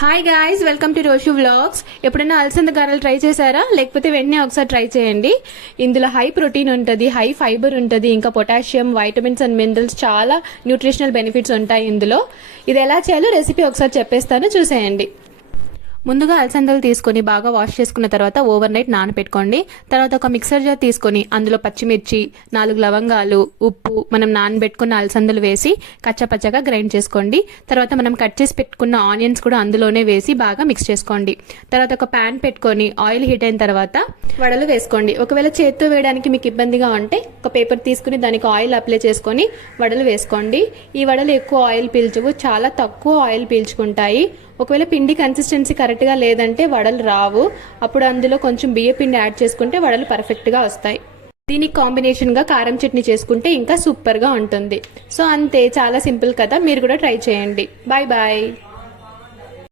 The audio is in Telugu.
Hi guys, welcome to Roshu vlogs. ఎప్పుడైనా అలసంద గారెలు ట్రై చేశారా? లేకపోతే వెంటనే ఒకసారి ట్రై చేయండి. ఇందులో హై ప్రోటీన్ ఉంటుంది, హై ఫైబర్ ఉంటుంది, ఇంకా పొటాషియం, వైటమిన్స్ అండ్ మినరల్స్, చాలా న్యూట్రిషనల్ బెనిఫిట్స్ ఉంటాయి ఇందులో. ఇది ఎలా చేయాలో రెసిపీ ఒకసారి చెప్పేస్తాను, చూసేయండి. ముందుగా అలసందలు తీసుకొని బాగా వాష్ చేసుకున్న తర్వాత ఓవర్ నైట్ నానబెట్టుకోండి. తర్వాత ఒక మిక్సర్ జార్ తీసుకొని అందులో పచ్చిమిర్చి, 4 లవంగాలు, ఉప్పు, మనం నానబెట్టుకున్న అలసందలు వేసి కచ్చపచ్చగా గ్రైండ్ చేసుకోండి. తర్వాత మనం కట్ చేసి పెట్టుకున్న ఆనియన్స్ కూడా అందులోనే వేసి బాగా మిక్స్ చేసుకోండి. తర్వాత ఒక ప్యాన్ పెట్టుకొని ఆయిల్ హీట్ అయిన తర్వాత వడలు వేసుకోండి. ఒకవేళ చేత్తో వేయడానికి మీకు ఇబ్బందిగా ఉంటే ఒక పేపర్ తీసుకుని దానికి ఆయిల్ అప్లై చేసుకొని వడలు వేసుకోండి. ఈ వడలు ఎక్కువ ఆయిల్ పీల్చవు, చాలా తక్కువ ఆయిల్ పీల్చుకుంటాయి. ఒకవేళ పిండి కన్సిస్టెన్సీ కరెక్ట్గా లేదంటే వడలు రావు. అప్పుడు అందులో కొంచెం బియ్య పిండి యాడ్ చేసుకుంటే వడలు పర్ఫెక్ట్గా వస్తాయి. దీనికి కాంబినేషన్గా కారం చట్నీ చేసుకుంటే ఇంకా సూపర్గా ఉంటుంది. సో అంతే, చాలా సింపుల్ కదా, మీరు కూడా ట్రై చేయండి. Bye bye.